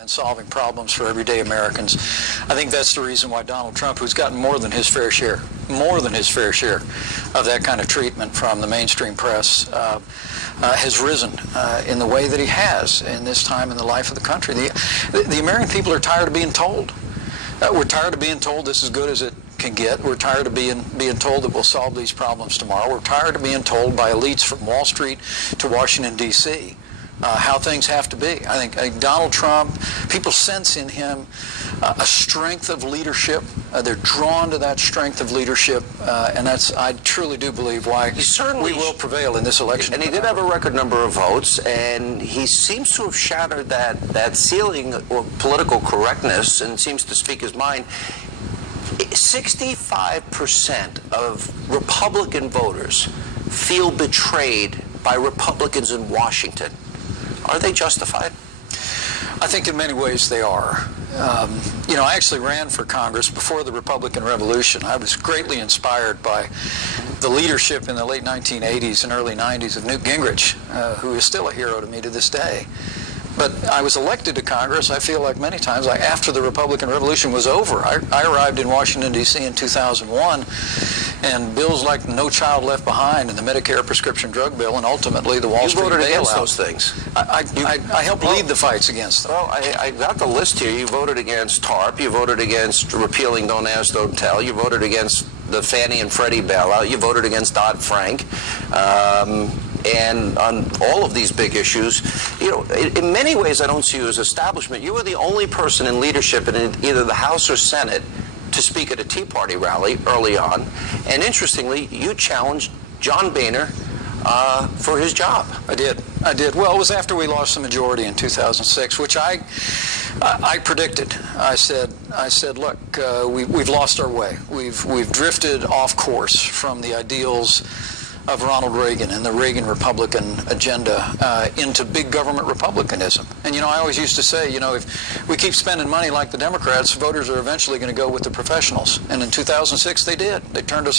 and solving problems for everyday Americans. I think that's the reason why Donald Trump, who's gotten more than his fair share of that kind of treatment from the mainstream press, has risen in the way that he has in this time in the life of the country. The American people are tired of being told. We're tired of being told this is good as it can get. We're tired of being told that we'll solve these problems tomorrow. We're tired of being told by elites from Wall Street to Washington, D.C., how things have to be. I think Donald Trump, people sense in him a strength of leadership. They're drawn to that strength of leadership, and that's, I truly do believe, why we will prevail in this election. And he did have a record number of votes, and he seems to have shattered that ceiling of political correctness and seems to speak his mind. 65% of Republican voters feel betrayed by Republicans in Washington. Are they justified? I think in many ways they are. You know, I actually ran for Congress before the Republican Revolution. I was greatly inspired by the leadership in the late 1980s and early 90s of Newt Gingrich, who is still a hero to me to this day. But I was elected to Congress, I feel like many times, like after the Republican Revolution was over. I arrived in Washington, D.C. in 2001, and bills like No Child Left Behind and the Medicare prescription drug bill, and ultimately the Wall Street bailout. You voted against those things. I helped lead the fights against them. Well, I got the list here. You voted against TARP. You voted against repealing Don't Ask, Don't Tell. You voted against the Fannie and Freddie bailout. You voted against Dodd-Frank. And on all of these big issues, you know, in many ways I don't see you as establishment. You were the only person in leadership in either the House or Senate to speak at a Tea Party rally early on. And interestingly, you challenged John Boehner for his job. I did. Well, it was after we lost the majority in 2006, which I predicted. I said, look, we've lost our way. We've drifted off course from the ideals of Ronald Reagan and the Reagan Republican agenda into big government republicanism. And, you know, I always used to say, you know, if we keep spending money like the Democrats, voters are eventually going to go with the professionals. And in 2006, they did. They turned us out.